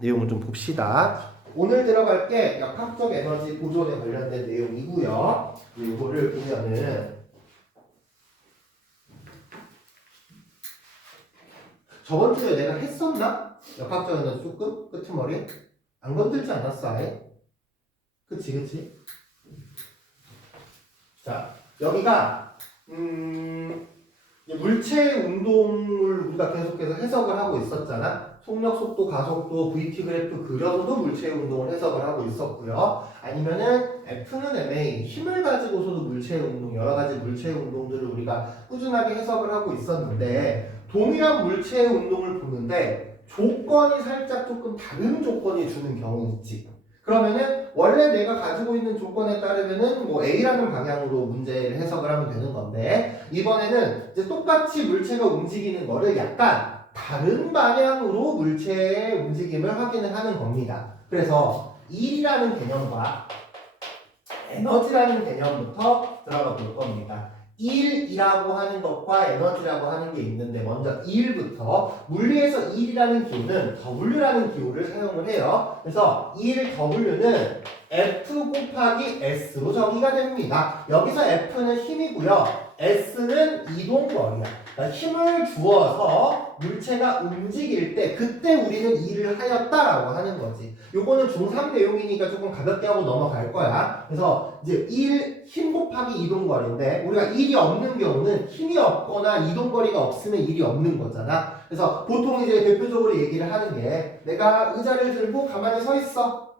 내용을 좀 봅시다. 오늘 들어갈 게 역학적 에너지 보존에 관련된 내용이고요. 이거를 보면은 저번 주에 내가 했었나? 역학적 에너지 조금? 끄트머리? 안 건들지 않았어 아예? 그치? 자, 여기가 물체의 운동을 우리가 계속해서 해석을 하고 있었잖아. 속력, 속도, 가속도, VT 그래프 그려서도 물체의 운동을 해석을 하고 있었고요. 아니면은 F는 MA, 힘을 가지고서도 물체의 운동, 여러 가지 물체의 운동들을 우리가 꾸준하게 해석을 하고 있었는데, 동일한 물체의 운동을 보는데 조건이 살짝 조금 다른 조건이 주는 경우 있지. 그러면은 원래 내가 가지고 있는 조건에 따르면은 뭐 A라는 방향으로 문제를 해석을 하면 되는 건데, 이번에는 이제 똑같이 물체가 움직이는 거를 약간 다른 방향으로 물체의 움직임을 확인을 하는 겁니다. 그래서 일이라는 개념과 에너지라는 개념부터 들어가 볼 겁니다. 일이라고 하는 것과 에너지라고 하는 게 있는데, 먼저 일부터 물리에서 일이라는 기호는 W라는 기호를 사용을 해요. 그래서 1W는 F 곱하기 S로 정의가 됩니다. 여기서 F는 힘이고요. S는 이동거리야. 그러니까 힘을 주어서 물체가 움직일 때 그때 우리는 일을 하였다라고 하는 거지. 요거는 중3 내용이니까 조금 가볍게 하고 넘어갈 거야. 그래서 이제 힘 곱하기 이동거리인데, 우리가 일이 없는 경우는 힘이 없거나 이동거리가 없으면 일이 없는 거잖아. 그래서 보통 이제 대표적으로 얘기를 하는 게, 내가 의자를 들고 가만히 서 있어.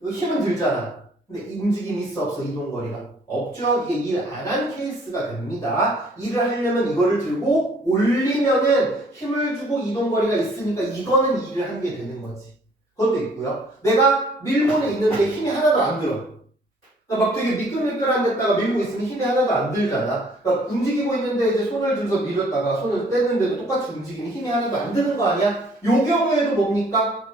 힘은 들잖아. 근데 움직임이 있어 없어? 이동거리가 없죠. 이게 일 안 한 케이스가 됩니다. 일을 하려면 이거를 들고 올리면은 힘을 주고 이동거리가 있으니까 이거는 일을 한 게 되는 거지. 그것도 있고요. 내가 밀고는 있는데 힘이 하나도 안 들어. 그러니까 막 되게 미끌미끌한 데다가 밀고 있으면 힘이 하나도 안 들잖아. 그러니까 움직이고 있는데 이제 손을 들어서 밀었다가 손을 떼는데도 똑같이 움직이면 힘이 하나도 안 드는 거 아니야? 요 경우에도 뭡니까?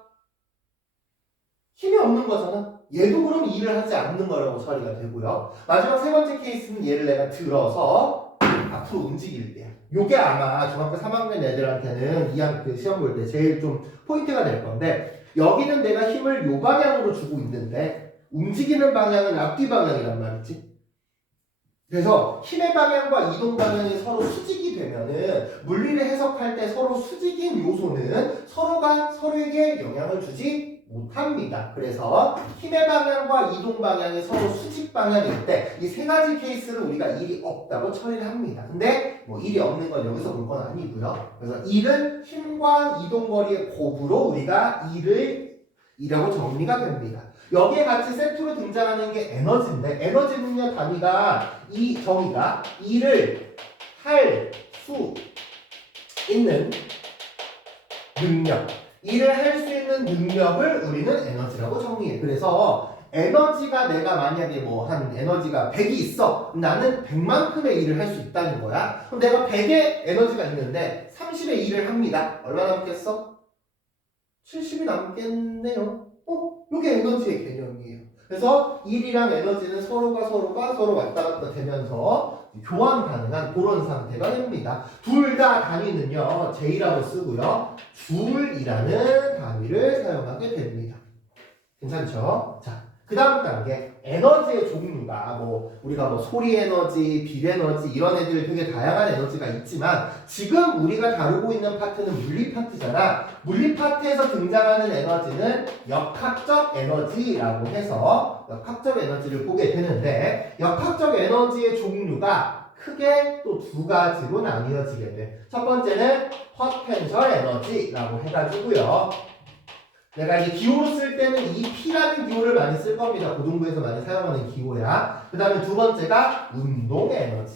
힘이 없는 거잖아. 얘도 그럼 일을 하지 않는 거라고 처리가 되고요. 마지막 세 번째 케이스는 얘를 내가 들어서 앞으로 움직일 때야. 요게 아마 중학교 3학년 애들한테는 2학년 그 시험 볼 때 제일 좀 포인트가 될 건데, 여기는 내가 힘을 요 방향으로 주고 있는데 움직이는 방향은 앞뒤 방향이란 말이지. 그래서 힘의 방향과 이동 방향이 서로 수직이 되면은 물리를 해석할 때 서로 수직인 요소는 서로가 서로에게 영향을 주지 못합니다. 그래서 힘의 방향과 이동 방향이 서로 수직 방향일 때 이 세 가지 케이스를 우리가 일이 없다고 처리를 합니다. 근데 뭐 일이 없는 건 여기서 볼 건 아니고요. 그래서 일은 힘과 이동 거리의 곱으로 우리가 일이라고 정리가 됩니다. 여기에 같이 세트로 등장하는 게 에너지인데, 에너지는요 단위가 이 정의가 일을 할 수 있는 능력, 일을 할 수 있는 능력을 우리는 에너지라고 정의해. 그래서 에너지가 내가 만약에 뭐 한 에너지가 100이 있어. 나는 100만큼의 일을 할 수 있다는 거야. 그럼 내가 100의 에너지가 있는데 30의 일을 합니다. 얼마 남겠어? 70이 남겠네요. 이게 에너지의 개념이에요. 그래서 일이랑 에너지는 서로가 서로 왔다 갔다 되면서 교환 가능한 그런 상태가 됩니다. 둘 다 단위는요, J라고 쓰고요, 줄이라는 단위를 사용하게 됩니다. 괜찮죠? 자, 그 다음 단계, 에너지의 종류가 우리가 소리 에너지, 빛 에너지 이런 애들 되게 다양한 에너지가 있지만, 지금 우리가 다루고 있는 파트는 물리 파트잖아. 물리 파트에서 등장하는 에너지는 역학적 에너지라고 해서 역학적 에너지를 보게 되는데, 역학적 에너지의 종류가 크게 또 두 가지로 나뉘어지게 돼. 첫 번째는 포텐셜 에너지라고 해가지고요, 내가 이제 기호로 쓸 때는 이 P라는 기호를 많이 쓸 겁니다. 고등부에서 많이 사용하는 기호야. 그 다음에 두 번째가 운동 에너지.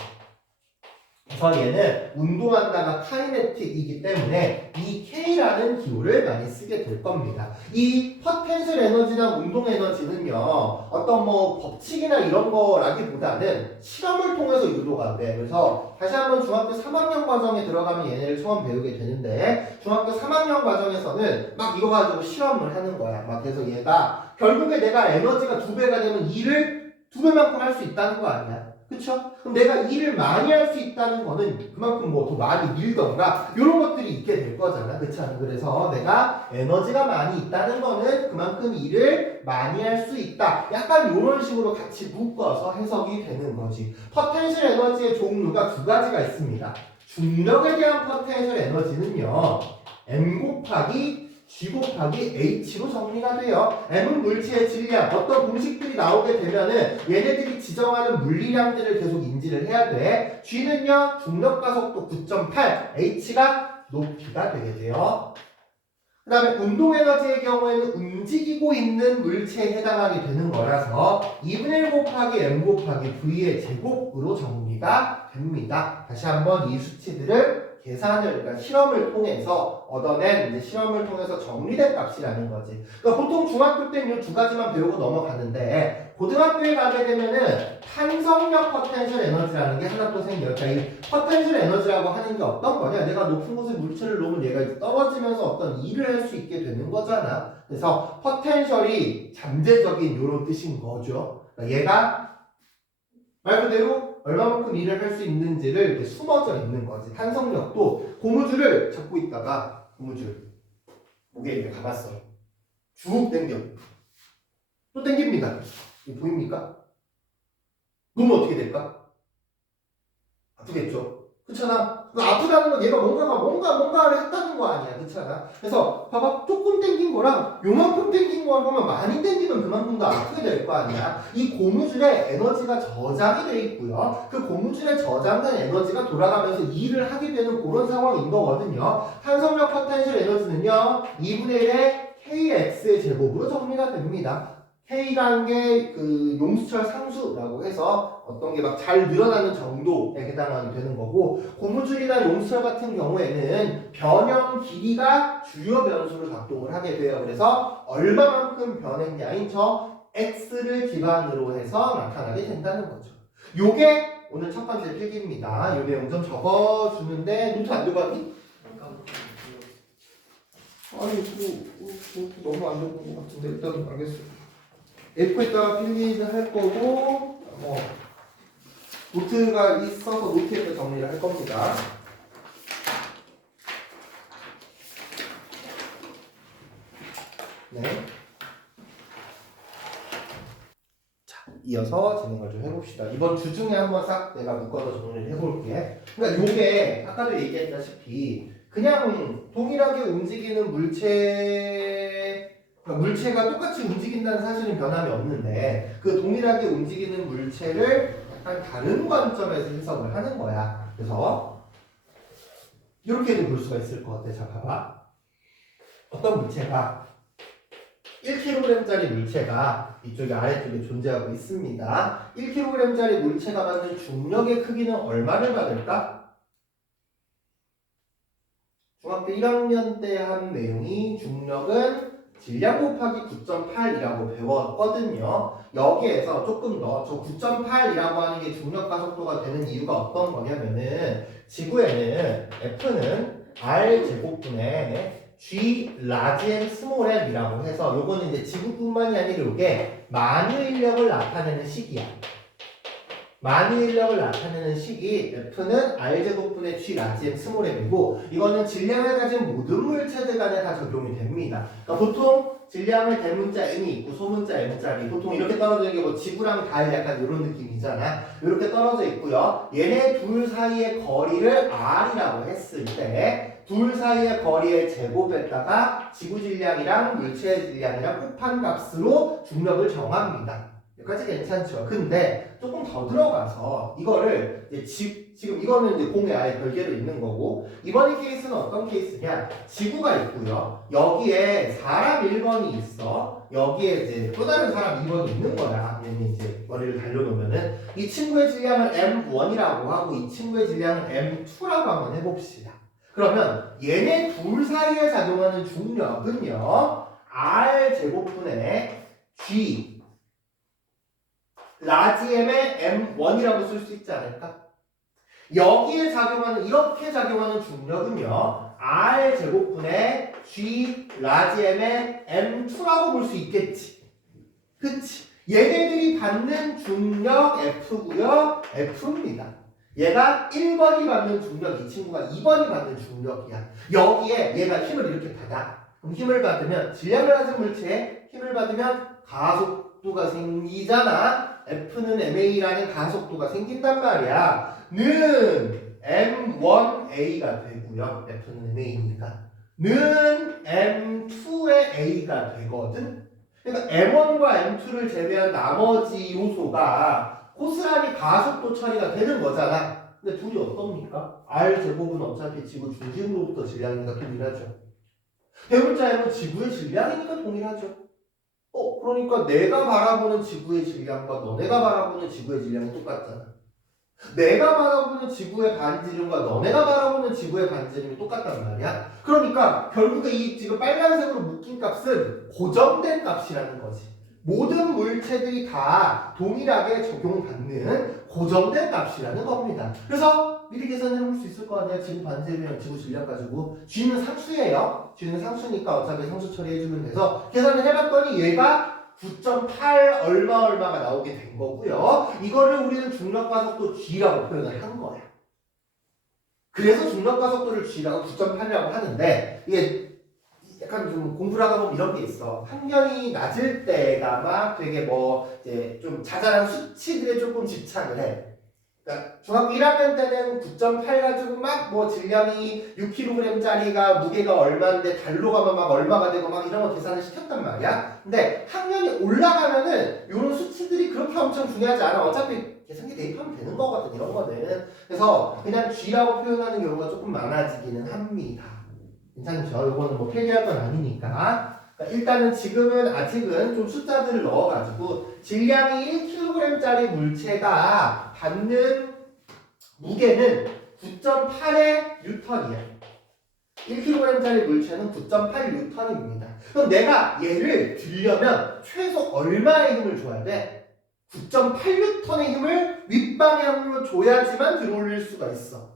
그래서 얘는 운동한다가 카이네틱이기 때문에 이 K라는 기호를 많이 쓰게 될 겁니다. 이 포텐셜 에너지나 운동 에너지는요, 어떤 법칙이나 이런 거라기보다는 실험을 통해서 유도가 돼. 그래서 다시 한번 중학교 3학년 과정에 들어가면 얘네를 처음 배우게 되는데, 중학교 3학년 과정에서는 막 이거 가지고 실험을 하는 거야. 막 그래서 얘가 결국에 내가 에너지가 2배가 되면 일을 2배만큼 할 수 있다는 거 아니야. 그쵸? 그럼 내가 일을 많이 할 수 있다는 거는 그만큼 뭐 더 많이 밀던가 이런 것들이 있게 될 거잖아. 그쵸? 그래서 내가 에너지가 많이 있다는 거는 그만큼 일을 많이 할 수 있다. 약간 이런 식으로 같이 묶어서 해석이 되는 거지. 포텐셜 에너지의 종류가 두 가지가 있습니다. 중력에 대한 포텐셜 에너지는요. M 곱하기 G 곱하기 H로 정리가 돼요. M은 물체의 질량, 어떤 공식들이 나오게 되면은 얘네들이 지정하는 물리량들을 계속 인지를 해야 돼. G는요, 중력과 속도 9.8, H가 높이가 되게 돼요. 그 다음에 운동에너지의 경우에는 움직이고 있는 물체에 해당하게 되는 거라서 2분의 1 곱하기 M 곱하기 V의 제곱으로 정리가 됩니다. 다시 한번 이 수치들을 계산을, 그러니까 실험을 통해서 얻어낸 이제 실험을 통해서 정리된 값이라는 거지. 그러니까 보통 중학교 때는 이 두 가지만 배우고 넘어가는데 고등학교에 가게 되면은 탄성력 포텐셜 에너지라는 게 하나 또 생겨요. 그러니까 이 포텐셜 에너지라고 하는 게 어떤 거냐? 내가 높은 곳에 물체를 놓으면 얘가 이제 떨어지면서 어떤 일을 할 수 있게 되는 거잖아. 그래서 포텐셜이 잠재적인 이런 뜻인 거죠. 그러니까 얘가 말 그대로 얼마만큼 일을 할 수 있는지를 이렇게 숨어져 있는 거지. 탄성력도 고무줄을 잡고 있다가 고무줄 목에 이렇게 감았어. 쭉 당겨. 또 당깁니다. 이거 보입니까? 그러면 어떻게 될까? 아프겠죠? 그렇잖아. 아프다는 건 얘가 뭔가를 했다는 거 아니야. 그렇잖아. 그래서 봐봐. 조금 당긴 거랑 요만큼 당긴 거랑 보면 많이 당기면 그만큼 더 아프게 될 거 아니야. 이 고무줄에 에너지가 저장이 돼 있고요. 그 고무줄에 저장된 에너지가 돌아가면서 일을 하게 되는 그런 상황인 거거든요. 탄성력 포텐셜 에너지는요. 2분의 1의 kx의 제곱으로 정리가 됩니다. K라는 게 그 용수철 상수라고 해서 어떤 게 막 잘 늘어나는 정도에 해당하게 되는 거고, 고무줄이나 용수철 같은 경우에는 변형 길이가 주요 변수로 작동을 하게 돼요. 그래서 얼마만큼 변했냐인 저 X를 기반으로 해서 나타나게 된다는 거죠. 요게 오늘 첫 번째 필기입니다. 요 내용 좀 적어주는데 노트 안 들어갔니? 아니 너무 안 들어간 것 같은데 일단 알겠어요. F에다가 필기를 할 거고, 뭐 노트가 있어서 노트에다 정리를 할 겁니다. 네. 자, 이어서 진행을 좀 해봅시다. 이번 주 중에 한번 싹 내가 묶어서 정리를 해볼게. 그러니까 요게 아까도 얘기했다시피 그냥 동일하게 움직이는 물체가 똑같이 움직인다는 사실은 변함이 없는데 그 동일하게 움직이는 물체를 약간 다른 관점에서 해석을 하는 거야. 그래서 이렇게도 볼 수가 있을 것 같아. 자, 봐봐. 어떤 물체가 1kg짜리 물체가 이쪽에 아래쪽에 존재하고 있습니다. 1kg짜리 물체가 받는 중력의 크기는 얼마를 받을까? 중학교 1학년 때 한 내용이 중력은 질량 곱하기 9.8이라고 배웠거든요. 여기에서 조금 더 저 9.8이라고 하는 게 중력과 속도가 되는 이유가 어떤 거냐면은 지구에는 F는 R 제곱분의 G 라지 M 스몰 m이라고 해서 요거는 이제 지구뿐만이 아니라 요게 만유 인력을 나타내는 식이야. 만유 인력을 나타내는 식이 F는 R제곱분의 G 라지 M 스몰 m이고 이거는 질량을 가진 모든 물체들 간에 다 적용이 됩니다. 그러니까 보통 질량을 대문자 M이 있고 소문자 M자리 보통 이렇게 떨어져 있는 게 뭐 지구랑 달 약간 이런 느낌이잖아. 이렇게 떨어져 있고요. 얘네 둘 사이의 거리를 R이라고 했을 때 둘 사이의 거리의 제곱에다가 지구 질량이랑 물체의 질량이랑 곱한 값으로 중력을 정합니다. 여기까지 괜찮죠? 근데 조금 더 들어가서 이거를 이제 지금 이거는 이제 공에 아예 별개로 있는 거고 이번 이 케이스는 어떤 케이스냐? 지구가 있고요. 여기에 사람 1번이 있어. 여기에 이제 또 다른 사람 2번이 있는 거야. 얘는 이제 머리를 달려놓으면은 이 친구의 질량을 M1이라고 하고 이 친구의 질량을 M2라고 한번 해봅시다. 그러면 얘네 둘 사이에 작용하는 중력은요. R 제곱분의 G 라지 M의 M1이라고 쓸 수 있지 않을까? 여기에 작용하는 이렇게 작용하는 중력은요. R 제곱분의 G 라지 M의 M2라고 볼 수 있겠지. 그치? 얘네들이 받는 중력 F고요. F입니다. 얘가 1번이 받는 중력, 이 친구가 2번이 받는 중력이야. 여기에 얘가 힘을 이렇게 받아. 그럼 힘을 받으면 질량을 가진 물체에 힘을 받으면 가속도가 생기잖아. F는 ma라는 가속도가 생긴단 말이야. 는 m1a가 되고요. F는 ma니까. 는 m2의 a가 되거든. 그러니까 m1과 m2를 제외한 나머지 요소가 고스란히 가속도 처리가 되는 거잖아. 근데 둘이 어떻습니까? r 제곱은 어차피 지구 중심으로부터 질량이니까 동일하죠. 대문자 m은 지구의 질량이니까 동일하죠. 그러니까 내가 바라보는 지구의 질량과 너네가 바라보는 지구의 질량이 똑같잖아. 내가 바라보는 지구의 반지름과 너네가 바라보는 지구의 반지름이 똑같단 말이야. 그러니까 결국에 이 지금 빨간색으로 묶인 값은 고정된 값이라는 거지. 모든 물체들이 다 동일하게 적용받는 고정된 값이라는 겁니다. 그래서 미리 계산해 볼 수 있을 거 아니야. 지구 반지름이랑 지구 질량 가지고 G는 상수예요. G는 상수니까 어차피 상수 처리해주면 돼서 계산을 해봤더니 얘가 9.8 얼마가 나오게 된 거고요. 이거를 우리는 중력가속도 G라고 표현을 한 거야. 그래서 중력가속도를 G라고 9.8이라고 하는데 이게 약간 좀 공부를 하다 보면 이런 게 있어. 학년이 낮을 때가 막 되게 뭐 이제 좀 자잘한 수치들에 조금 집착을 해. 그러니까 중학교 1학년 때는 9.8 가지고 막 뭐 질량이 6kg짜리가 무게가 얼마인데 달로 가면 막 얼마가 되고 막 이런 거 계산을 시켰단 말이야. 근데 학년이 올라가면은 이런 수치들이 그렇게 엄청 중요하지 않아. 어차피 계산기 대입하면 되는 거거든, 이런 거는. 그래서 그냥 G라고 표현하는 경우가 조금 많아지기는 합니다. 괜찮죠? 이거는 뭐 폐기할 건 아니니까. 그러니까 일단은 지금은 아직은 좀 숫자들을 넣어가지고 질량이 1kg짜리 물체가 받는 무게는 9.8의 뉴턴이야. 1kg짜리 물체는 9.8 뉴턴입니다. 그럼 내가 얘를 들려면 최소 얼마의 힘을 줘야 돼? 9.8 뉴턴의 힘을 윗방향으로 줘야지만 들어올릴 수가 있어.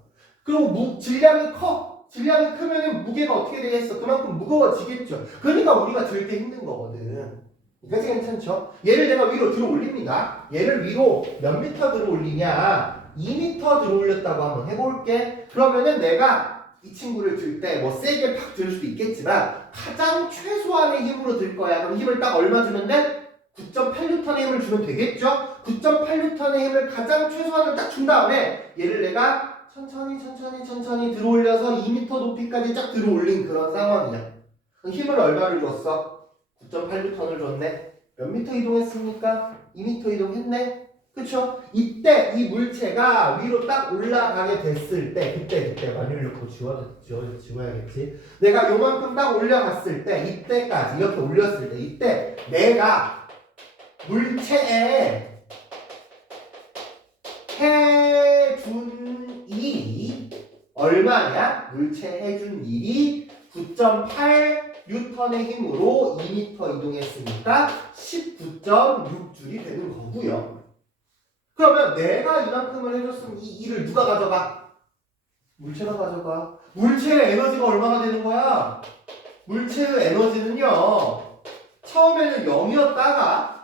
그리고 질량이 커. 질량이 크면 무게가 어떻게 되겠어? 그만큼 무거워지겠죠. 그러니까 우리가 들 때 힘든 거거든. 그러니까 괜찮죠? 얘를 내가 위로 들어 올립니다. 얘를 위로 몇 미터 들어 올리냐? 2미터 들어 올렸다고 한번 해볼게. 그러면은 내가 이 친구를 들 때 뭐 세게 팍 들 수도 있겠지만 가장 최소한의 힘으로 들 거야. 그럼 힘을 딱 얼마 주는데? 9.8N의 힘을 주면 되겠죠? 9.8N의 힘을 가장 최소한을 딱 준 다음에 얘를 내가 천천히 들어 올려서 2m 높이까지 쫙 들어 올린 그런 상황이야. 힘을 얼마를 줬어? 9.8N을 줬네. 몇 미터 이동했습니까? 2m 이동했네. 그쵸? 이때 이 물체가 위로 딱 올라가게 됐을 때 그때 마늘 넣고 지워야겠지. 내가 요만큼 딱 올려갔을 때 이때까지 이렇게 올렸을 때 이때 내가 물체에 해준 일이 얼마냐? 물체 해준 일이 9.8N의 힘으로 2m 이동했으니까 19.6J이 되는 거고요. 그러면 내가 이만큼을 해줬으면 이 일을 누가 가져가? 물체가 가져가. 물체의 에너지가 얼마나 되는 거야? 물체의 에너지는요. 처음에는 0이었다가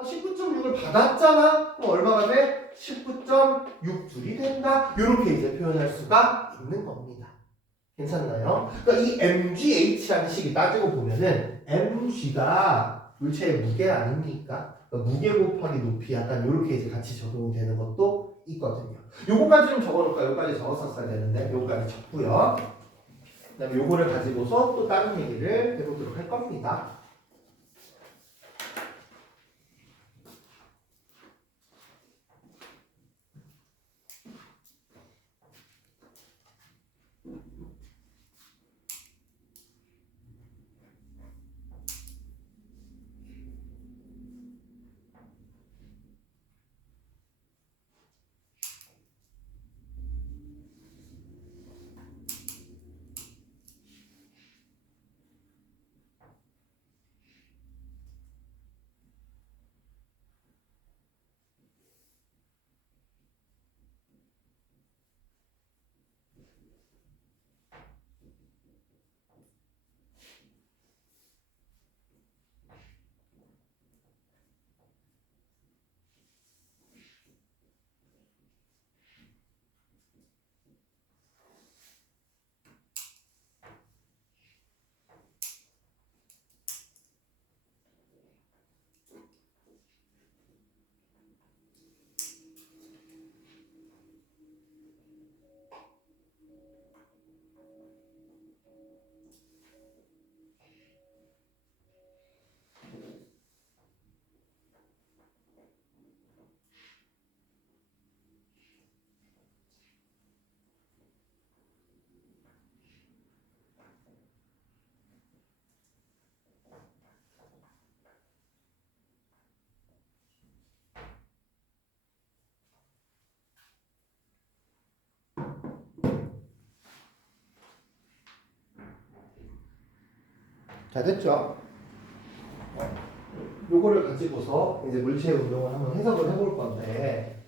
19.6을 받았잖아? 그럼 얼마가 돼? 19.6J이 된다. 이렇게 이제 표현할 수가 있는 겁니다. 괜찮나요? 그러니까 이 mgh라는 식이 따지고 보면은 mg가 물체의 무게 아닙니까? 그러니까 무게 곱하기 높이 약간 이렇게 이제 같이 적용이 되는 것도 있거든요. 요거까지 좀 적어놓을까요? 요거까지 적었었어야 되는데 요거까지 적고요. 그 다음에 요거를 가지고서 또 다른 얘기를 해보도록 할 겁니다. 자, 됐죠? 요거를 가지고서 이제 물체의 운동을 한번 해석을 해볼 건데,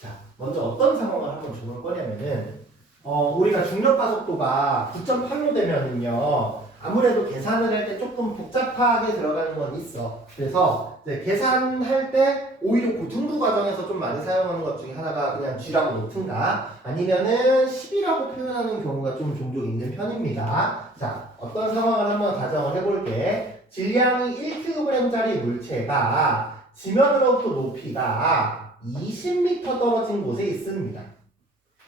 자, 먼저 어떤 상황을 한번 적을 거냐면은, 우리가 중력 가속도가 9.8로 되면은요, 아무래도 계산을 할 때 조금 복잡하게 들어가는 건 있어. 그래서 이제 계산할 때 오히려 고등부 과정에서 좀 많이 사용하는 것 중에 하나가 그냥 G라고 놓든가 아니면은 10이라고 표현하는 경우가 좀 종종 있는 편입니다. 자, 어떤 상황을 한번 가정을 해볼게. 질량이 1kg짜리 물체가 지면으로부터 높이가 20m 떨어진 곳에 있습니다.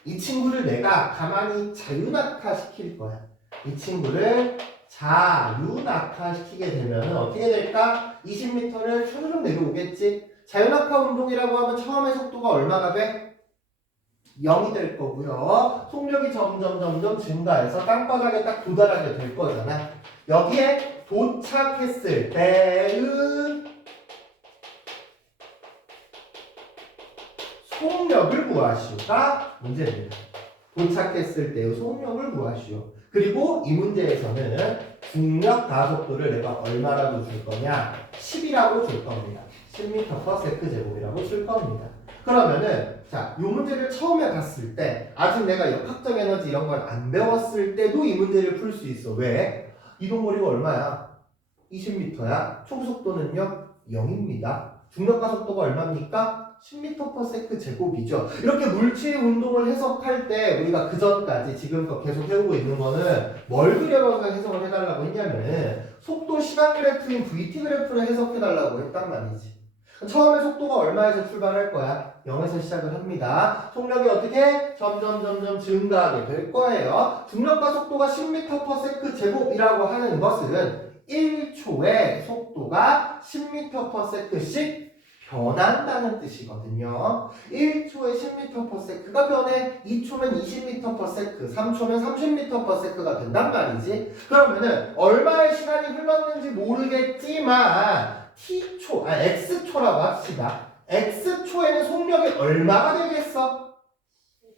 이 친구를 내가 가만히 자유낙하시킬 거야. 이 친구를 자유낙하시키게 되면 어떻게 될까? 20m를 초조금 내려오겠지? 자유낙하 운동이라고 하면 처음에 속도가 얼마가 돼? 0이 될 거고요. 속력이 점점 증가해서 땅바닥에 딱 도달하게 될 거잖아. 여기에 도착했을 때의 속력을 구하시오가 문제입니다. 도착했을 때의 속력을 구하시오. 그리고 이 문제에서는 중력 가속도를 내가 얼마라고 줄 거냐? 10이라고 줄 겁니다. 10m/s 제곱이라고 줄 겁니다. 그러면은 자, 이 문제를 처음에 봤을 때 아직 내가 역학적 에너지 이런 걸 안 배웠을 때도 이 문제를 풀 수 있어. 왜? 이동거리가 얼마야? 20m야. 총속도는요? 0입니다. 중력 가속도가 얼마입니까? 10m/s 제곱이죠. 이렇게 물체의 운동을 해석할 때 우리가 그 전까지 지금껏 계속 해오고 있는 거는 뭘 그려서 해석을 해달라고 했냐면 속도 시간 그래프인 VT 그래프를 해석해달라고 했단 말이지. 처음에 속도가 얼마에서 출발할 거야? 0에서 시작을 합니다. 속력이 어떻게? 점점 증가하게 될 거예요. 중력과 속도가 10m/s 제곱이라고 하는 것은 1초의 속도가 10m/s씩 변한다는 뜻이거든요. 1초에 10m/s가 변해 2초면 20m/s, 3초면 30m/s가 된단 말이지. 그러면은 얼마의 시간이 흘렀는지 모르겠지만 x초라고 합시다. x초에는 속력이 얼마가 되겠어?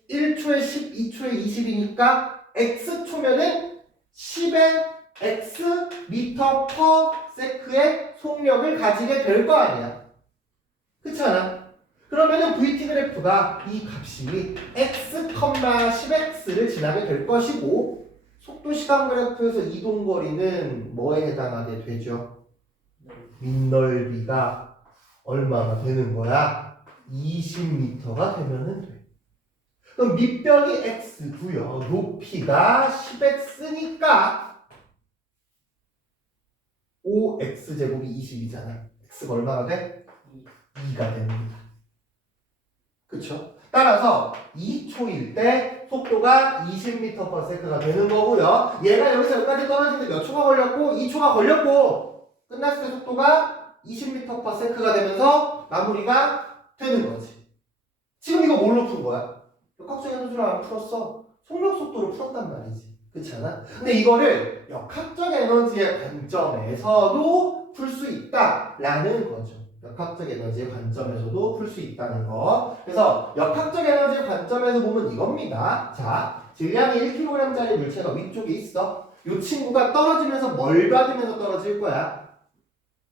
1초에 10, 2초에 20이니까 x초면은 10의 x m/s의 속력을 가지게 될 거 아니야. 그렇잖아. 그러면은 VT 그래프가 이 값이 x, 10x를 지나게 될 것이고 속도 시간 그래프에서 이동거리는 뭐에 해당하게 되죠? 밑넓이가 얼마가 되는 거야? 20m가 되면은 돼. 그럼 밑변이 x고요. 높이가 10x니까 5x제곱이 20이잖아. x가 얼마가 돼? 2가 됩니다. 그쵸? 따라서 2초일 때 속도가 20m/s가 되는 거고요. 얘가 여기서 여기까지 떨어지는데 몇 초가 걸렸고 2초가 걸렸고 끝났을 때 속도가 20m/s가 되면서 마무리가 되는 거지. 지금 이거 뭘로 푼 거야? 역학적 에너지를 안 풀었어. 속력 속도를 풀었단 말이지. 그렇지 않아? 근데 이거를 역학적 에너지의 관점에서도 풀 수 있다라는 거죠. 역학적 에너지의 관점에서도 풀 수 있다는 거. 그래서 역학적 에너지의 관점에서 보면 이겁니다. 자, 질량이 1kg짜리 물체가 위쪽에 있어. 이 친구가 떨어지면서 뭘 받으면서 떨어질 거야?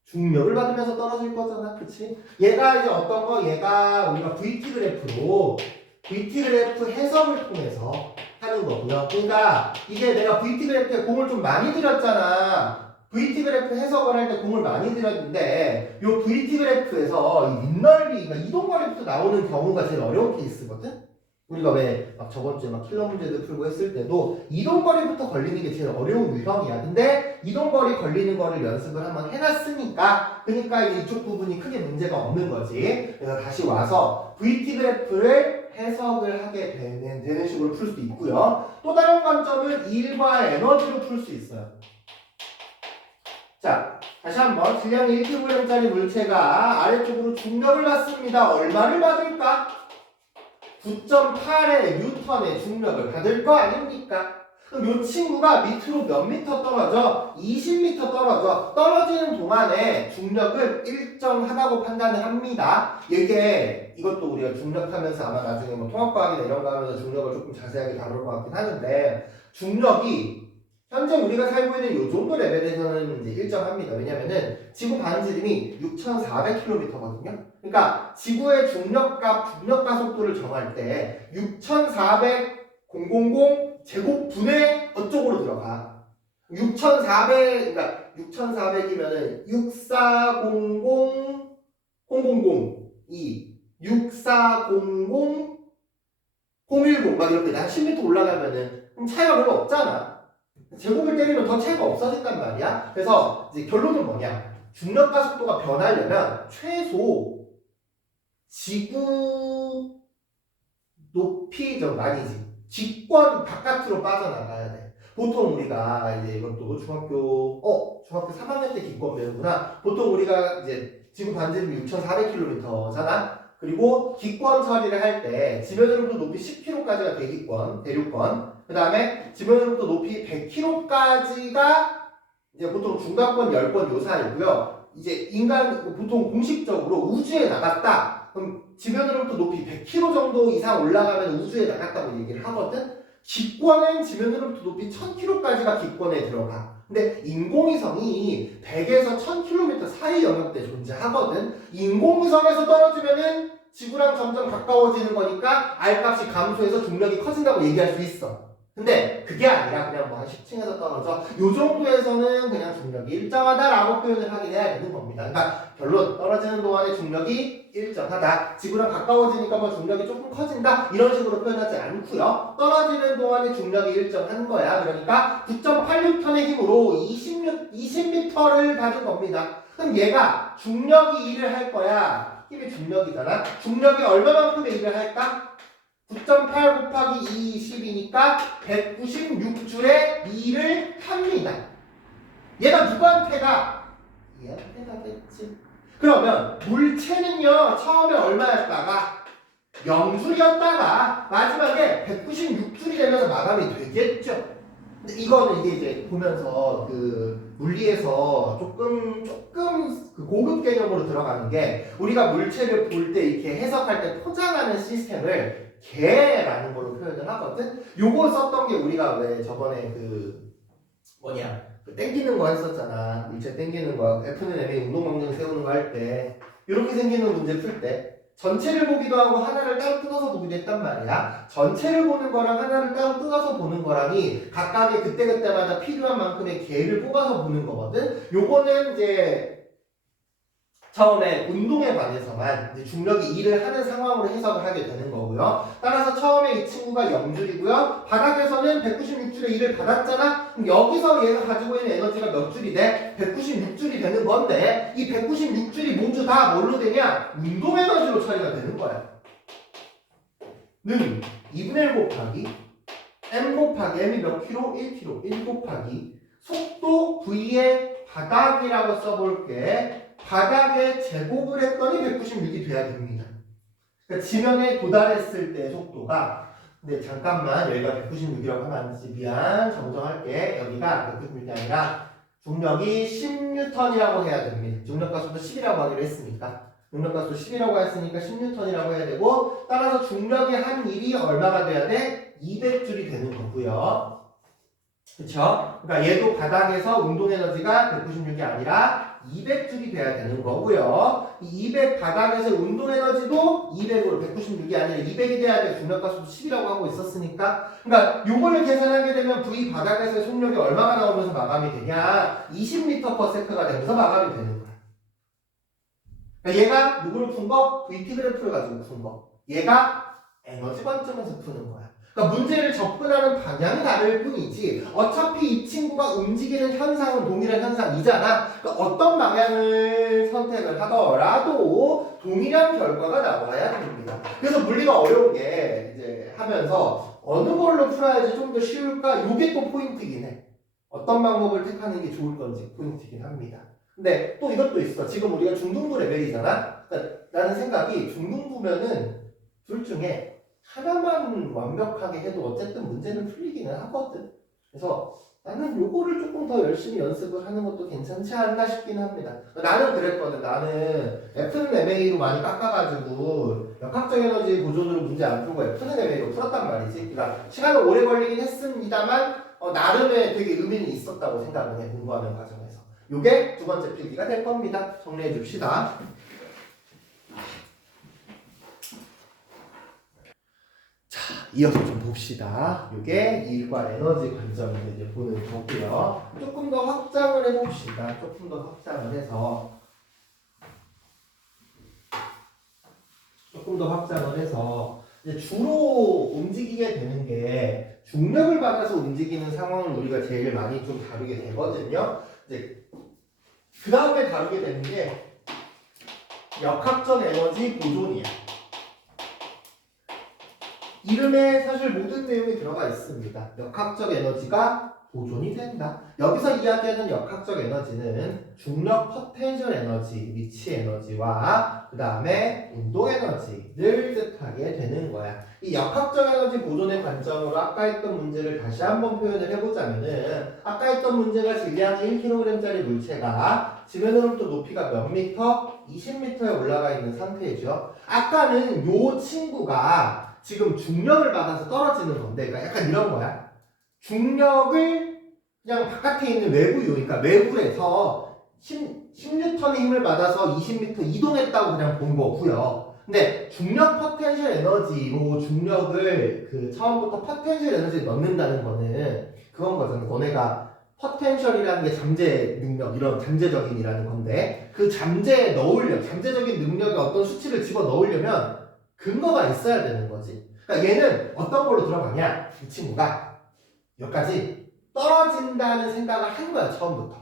중력을 받으면서 떨어질 거잖아. 그치? 얘가 이제 어떤 거? 얘가 우리가 VT 그래프로 VT 그래프 해석을 통해서 하는 거고요. 그러니까 이게 내가 VT 그래프에 공을 좀 많이 들였잖아. VT 그래프 해석을 할 때 공을 많이 들였는데 이 VT 그래프에서 이 밑넓이, 그러니까 이동거리부터 나오는 경우가 제일 어려운 케이스거든? 우리가 왜 막 저번 주에 막 킬러 문제들 풀고 했을 때도 이동거리부터 걸리는 게 제일 어려운 유형이야. 근데 이동거리 걸리는 거를 연습을 한번 해놨으니까 그러니까 이쪽 부분이 크게 문제가 없는 거지. 그래서 다시 와서 VT 그래프를 해석을 하게 되는 식으로 풀 수도 있고요. 또 다른 관점은 일과의 에너지로 풀 수 있어요. 자, 다시 한번 질량이 1kg짜리 물체가 아래쪽으로 중력을 받습니다. 얼마를 받을까? 9.8의 뉴턴의 중력을 받을 거 아닙니까? 그럼 이 친구가 밑으로 몇 미터 떨어져? 20m 떨어져. 떨어지는 동안에 중력은 일정하다고 판단을 합니다. 이것도 우리가 중력하면서 아마 나중에 뭐 통합과학이나 이런 거 하면서 중력을 조금 자세하게 다룰 것 같긴 하는데 중력이 현재 우리가 살고 있는 이 정도 레벨에서는 이제 일정합니다. 왜냐면은 지구 반지름이 6,400km거든요. 그러니까 지구의 중력가 속도를 정할 때 6,400,000 제곱분의 어쪽으로 들어가. 6,400, 그러니까 6,400이면은 6400, 000, 6400, 010, 막 이렇게 한 10m 올라가면은 차이가 별로 없잖아. 제곱을 때리면 더 차이가 없어진단 말이야. 그래서 이제 결론은 뭐냐? 중력가 속도가 변하려면 최소 지구 높이 좀 아니지. 직권 바깥으로 빠져나가야 돼. 보통 우리가 이제 이것도 중학교 3학년 때 기권 배우구나. 보통 우리가 이제 지구 반지름이 6,400km잖아. 그리고 기권 처리를 할 때 지면으로부터 높이 10km까지가 대기권, 대륙권. 그 다음에 지면으로부터 높이 100km까지가 이제 보통 중간권, 열권 요 사이고요. 이제 인간 보통 공식적으로 우주에 나갔다. 그럼 지면으로부터 높이 100km 정도 이상 올라가면 우주에 나갔다고 얘기를 하거든. 기권은 지면으로부터 높이 1000km까지가 기권에 들어가. 근데 인공위성이 100에서 1000km 사이 영역대에 존재하거든. 인공위성에서 떨어지면은 지구랑 점점 가까워지는 거니까 R값이 감소해서 중력이 커진다고 얘기할 수 있어. 근데 그게 아니라 그냥 뭐 한 10층에서 떨어져 요 정도에서는 그냥 중력이 일정하다라고 표현을 하긴 해야 되는 겁니다. 그러니까 결론 떨어지는 동안의 중력이 일정하다. 지구랑 가까워지니까 뭐 중력이 조금 커진다 이런 식으로 표현하지 않고요. 떨어지는 동안의 중력이 일정한 거야. 그러니까 9.86톤의 힘으로 20m를 받은 겁니다. 그럼 얘가 중력이 일을 할 거야. 힘이 중력이잖아. 중력이 얼마만큼의 일을 할까? 9.8 곱하기 2, 20이니까 196줄의 일을 합니다. 얘가 누구한테가? 얘한테 가겠지. 그러면 물체는요, 처음에 얼마였다가 0줄이었다가 마지막에 196줄이 되면서 마감이 되겠죠. 근데 이거는 이제 보면서 그 물리에서 조금 그 고급 개념으로 들어가는 게 우리가 물체를 볼 때 이렇게 해석할 때 포장하는 시스템을 개라는 걸로 표현을 하거든. 요거 썼던 게 우리가 왜 저번에 그 땡기는 거 했었잖아. 물체 땡기는 거 F는 M의 운동방정 세우는 거 할 때 이렇게 생기는 문제 풀 때 전체를 보기도 하고 하나를 따로 뜯어서 보기도 했단 말이야. 전체를 보는 거랑 하나를 따로 뜯어서 보는 거랑이 각각의 그때그때마다 필요한 만큼의 개를 뽑아서 보는 거거든. 요거는 이제 처음에 운동에 관해서만 이제 중력이 일을 하는 상황으로 해석을 하게 되는 거고요. 따라서 처음에 이 친구가 0줄이고요. 바닥에서는 196줄의 일을 받았잖아. 그럼 여기서 얘가 가지고 있는 에너지가 몇 줄이 돼? 196줄이 되는 건데 이 196줄이 모두 다 뭘로 되냐? 운동 에너지로 처리가 되는 거야. 는 2분의 1 곱하기 m 곱하기 m이 몇 킬로? 1킬로. 1 곱하기 속도 v의 바닥이라고 써볼게. 바닥에 제곱을 했더니 196이 돼야 됩니다. 그러니까 지면에 도달했을 때 속도가 근데 잠깐만 여기가 196이라고 하면 안 되지. 미안. 정정할게. 여기가 196이 아니라 중력이 10N이라고 해야 됩니다. 중력가 속도 10이라고 하기로 했으니까. 중력가 속도 10이라고 했으니까 10N이라고 해야 되고 따라서 중력이 한 일이 얼마가 돼야 돼? 200줄이 되는 거고요. 그쵸? 그러니까 얘도 바닥에서 운동 에너지가 196이 아니라 200줄이 돼야 되는 거고요. 이 200 바닥에서 운동 에너지도 200으로 196이 아니라 200이 돼야 돼. 중력가 속도 10이라고 하고 있었으니까. 그러니까 요거를 계산하게 되면 V 바닥에서의 속력이 얼마가 나오면서 마감이 되냐? 20m/s가 되면서 마감이 되는 거야. 그러니까 얘가 누구를 푼 거? VT 그래프를 가지고 푼 거. 얘가 에너지 관점에서 푸는 거야. 그러니까 문제를 접근하는 방향이 다를 뿐이지 어차피 이 친구가 움직이는 현상은 동일한 현상이잖아. 그러니까 어떤 방향을 선택을 하더라도 동일한 결과가 나와야 됩니다. 그래서 물리가 어려운 게 이제 하면서 어느 걸로 풀어야지 좀 더 쉬울까? 이게 또 포인트긴 해. 어떤 방법을 택하는 게 좋을 건지 포인트긴 합니다. 근데 또 이것도 있어. 지금 우리가 중등부 레벨이잖아. 그러니까 나는 생각이 중등부면은 둘 중에 하나만 완벽하게 해도 어쨌든 문제는 풀리기는 하거든. 그래서 나는 요거를 조금 더 열심히 연습을 하는 것도 괜찮지 않나 싶긴 합니다. 나는 그랬거든. 나는 F는 MA로 많이 깎아가지고 역학적 에너지 보존으로 문제 안 풀고 F는 MA로 풀었단 말이지. 그러니까 시간은 오래 걸리긴 했습니다만 나름의 되게 의미는 있었다고 생각을 해, 공부하는 과정에서. 요게 두 번째 필기가 될 겁니다. 정리해 줍시다. 자, 이어서 좀 봅시다. 요게 일과 에너지 관점을 이제 보는 거고요. 조금 더 확장을 해봅시다. 조금 더 확장을 해서 이제 주로 움직이게 되는 게 중력을 받아서 움직이는 상황을 우리가 제일 많이 좀 다루게 되거든요. 이제 그 다음에 다루게 되는 게 역학적 에너지 보존이야. 이름에 사실 모든 내용이 들어가 있습니다. 역학적 에너지가 보존이 된다. 여기서 이야기하는 역학적 에너지는 중력 포텐셜 에너지, 위치 에너지와 그 다음에 운동 에너지를 뜻하게 되는 거야. 이 역학적 에너지 보존의 관점으로 아까 했던 문제를 다시 한번 표현을 해보자면은 아까 했던 문제가 질량이 1kg짜리 물체가 지면으로부터 높이가 몇 미터? 20m에 올라가 있는 상태이죠. 아까는 요 친구가 지금 중력을 받아서 떨어지는 건데, 그러니까 약간 이런 거야. 중력을 그냥 바깥에 있는 외부 요인, 그러니까 외부에서 10N의 힘을 받아서 20m 이동했다고 그냥 본 거고요. 근데 중력 포텐셜 에너지로 중력을 처음부터 포텐셜 에너지에 넣는다는 거는 그건 거잖아. 너네가 포텐셜이라는 게 잠재 능력, 이런 잠재적인이라는 건데 그 잠재적인 능력에 어떤 수치를 집어 넣으려면 근거가 있어야 되는 거지. 그러니까 얘는 어떤 걸로 들어가냐? 이 친구가 여기까지 떨어진다는 생각을 한 거야, 처음부터.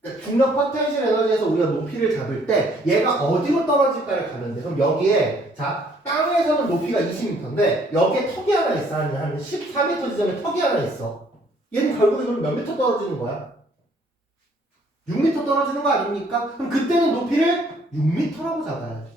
그러니까 중력 포텐셜 에너지에서 우리가 높이를 잡을 때 얘가 어디로 떨어질까를 가는데, 그럼 여기에 자 땅에서는 높이가 20m인데 여기에 턱이 하나 있어. 한 14m 지점에 턱이 하나 있어. 얘는 결국에 그럼 몇 미터 떨어지는 거야? 6m 떨어지는 거 아닙니까? 그럼 그때는 높이를 6m라고 잡아야지.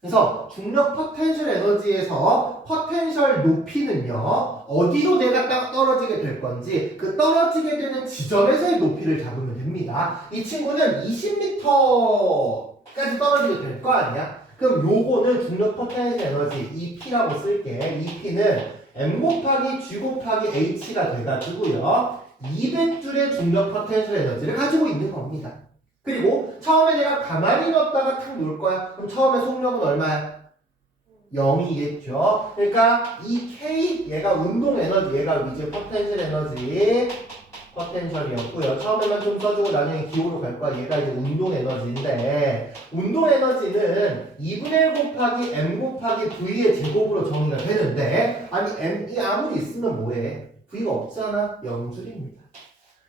그래서 중력 포텐셜 에너지에서 포텐셜 높이는요, 어디로 내가 딱 떨어지게 될 건지 그 떨어지게 되는 지점에서의 높이를 잡으면 됩니다. 이 친구는 20m까지 떨어지게 될 거 아니야? 그럼 요거는 중력 포텐셜 에너지 EP라고 쓸게. EP는 M 곱하기 G 곱하기 H가 돼가지고요 200줄의 중력 포텐셜 에너지를 가지고 있는 겁니다. 그리고 처음에 내가 가만히 넣었다가 탁 놓을 거야. 그럼 처음에 속력은 얼마야? 0이겠죠. 그러니까 이 K, 얘가 운동 에너지, 얘가 위즈 포텐셜 에너지, 포텐셜이었고요. 처음에만 좀 써주고 나중에 기호로 갈 거야. 얘가 이제 운동 에너지인데, 운동 에너지는 2분의 1 곱하기 M 곱하기 V의 제곱으로 정의가 되는데, 아니 M이 아무리 있으면 뭐해? V가 없잖아. 0줄입니다.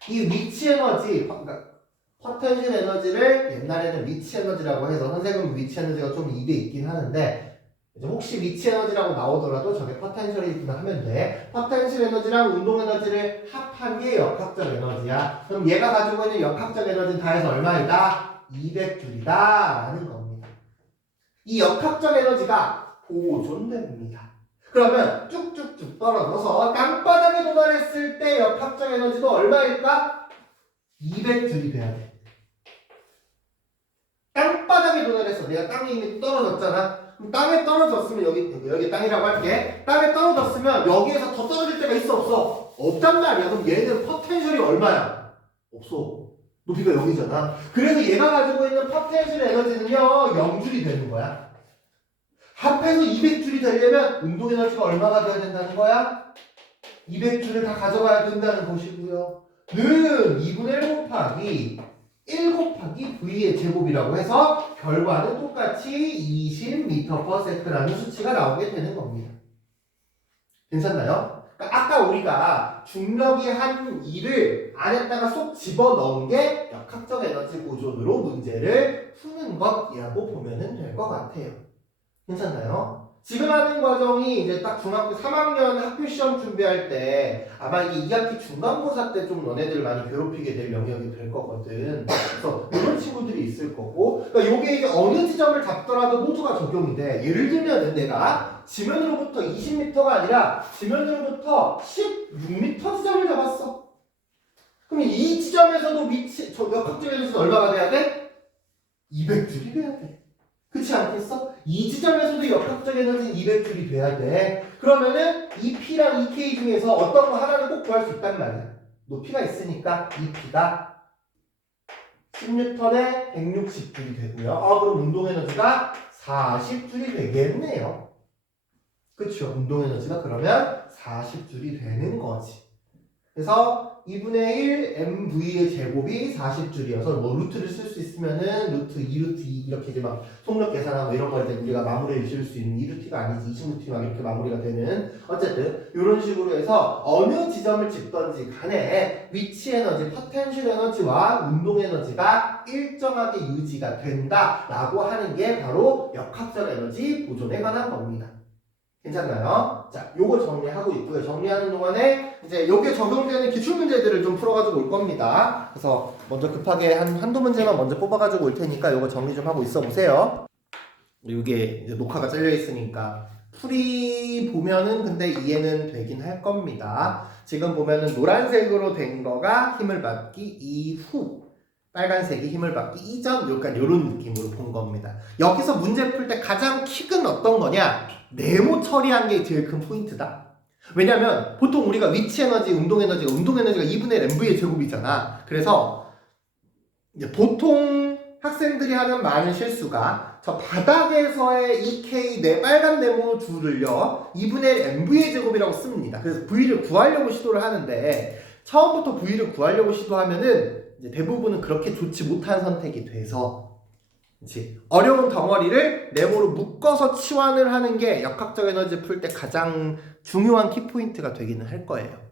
이 위치 에너지, 그러니까 포텐셜 에너지를 옛날에는 위치 에너지라고 해서 선생님은 위치 에너지가 좀 입에 있긴 하는데 이제 혹시 위치 에너지라고 나오더라도 저게 포텐셜이 있구나 하면 돼. 포텐셜 에너지랑 운동 에너지를 합한 게 역학적 에너지야. 그럼 얘가 가지고 있는 역학적 에너지는 다 해서 얼마이다? 200줄이다 라는 겁니다. 이 역학적 에너지가 보존됩니다. 그러면 쭉쭉쭉 떨어져서 땅바닥에 도달했을 때 역학적 에너지도 얼마일까? 200줄이 돼야 돼. 땅바닥에 도달했어. 내가 땅에 이미 떨어졌잖아. 그럼 땅에 떨어졌으면 여기 땅이라고 할게. 땅에 떨어졌으면 여기에서 더 떨어질 때가 있어 없어? 없단 말이야. 그럼 얘는 포텐셜이 얼마야? 없어. 높이가 0이잖아. 그래서 얘가 가지고 있는 포텐셜 에너지는요 0줄이 되는 거야. 합해서 200줄이 되려면 운동 에너지가 얼마가 돼야 된다는 거야? 200줄을 다 가져가야 된다는 것이고요. 는 2분의 1 곱하기 1 곱하기 V의 제곱이라고 해서 결과는 똑같이 20m/s라는 수치가 나오게 되는 겁니다. 괜찮나요? 그러니까 아까 우리가 중력이 한 일을 안에다가 쏙 집어넣은 게 역학적 에너지 보존으로 문제를 푸는 것이라고 보면 될 것 같아요. 괜찮나요? 지금 하는 과정이 이제 딱 중학교 3학년 학교 시험 준비할 때 아마 이게 2학기 중간고사 때 좀 너네들 많이 괴롭히게 될 영역이 될 거거든. 그래서 이런 친구들이 있을 거고, 그러니까 요게 이제 어느 지점을 잡더라도 모두가 적용이 돼. 예를 들면 내가 지면으로부터 20m가 아니라 지면으로부터 16m 지점을 잡았어. 그럼 이 지점에서도 역학적 에너지는 얼마가 돼야 돼? 200줄이 돼야 돼. 그렇지 않겠어? 이 지점에서도 역학적 에너지는 200줄이 돼야 돼. 그러면은 이 P랑 이 K 중에서 어떤 거 하나는 꼭 구할 수 있단 말이야. 높이가 있으니까 이 P가 10N에 160줄이 되고요. 그럼 운동 에너지가 40줄이 되겠네요. 그쵸? 운동 에너지가 그러면 40줄이 되는 거지. 그래서 2분의 1 MV의 제곱이 40줄이어서 뭐 루트를 쓸 수 있으면은 루트 2루트 2 이렇게 이제 막 속력 계산하고 이런 걸 이제 우리가 마무리를 지을 수 있는 2루트가 아니지 20루트 막 이렇게 마무리가 되는 어쨌든 이런 식으로 해서 어느 지점을 짚던지 간에 위치 에너지, 포텐셜 에너지와 운동 에너지가 일정하게 유지가 된다라고 하는 게 바로 역학적 에너지 보존에 관한 겁니다. 괜찮나요? 자, 요거 정리하고 있고요. 정리하는 동안에 이제 요게 적용되는 기출문제들을 좀 풀어가지고 올 겁니다. 그래서 먼저 급하게 한두 문제만 먼저 뽑아가지고 올 테니까 요거 정리 좀 하고 있어 보세요. 요게 이제 녹화가 잘려 있으니까 풀이 보면은 근데 이해는 되긴 할 겁니다. 지금 보면은 노란색으로 된 거가 힘을 받기 이후, 빨간색이 힘을 받기 이전, 약간 요런 느낌으로 본 겁니다. 여기서 문제 풀 때 가장 킥은 어떤 거냐? 네모 처리한 게 제일 큰 포인트다. 왜냐면 보통 우리가 위치 에너지, 운동 에너지가 2분의 1 MV의 제곱이잖아. 그래서 이제 보통 학생들이 하는 많은 실수가 저 바닥에서의 EK 네 빨간 네모 줄을요 2분의 1 MV의 제곱이라고 씁니다. 그래서 V를 구하려고 시도를 하는데 처음부터 V를 구하려고 시도하면은 이제 대부분은 그렇게 좋지 못한 선택이 돼서 그치? 어려운 덩어리를 네모로 묶어서 치환을 하는 게 역학적 에너지 풀 때 가장 중요한 키포인트가 되기는 할 거예요.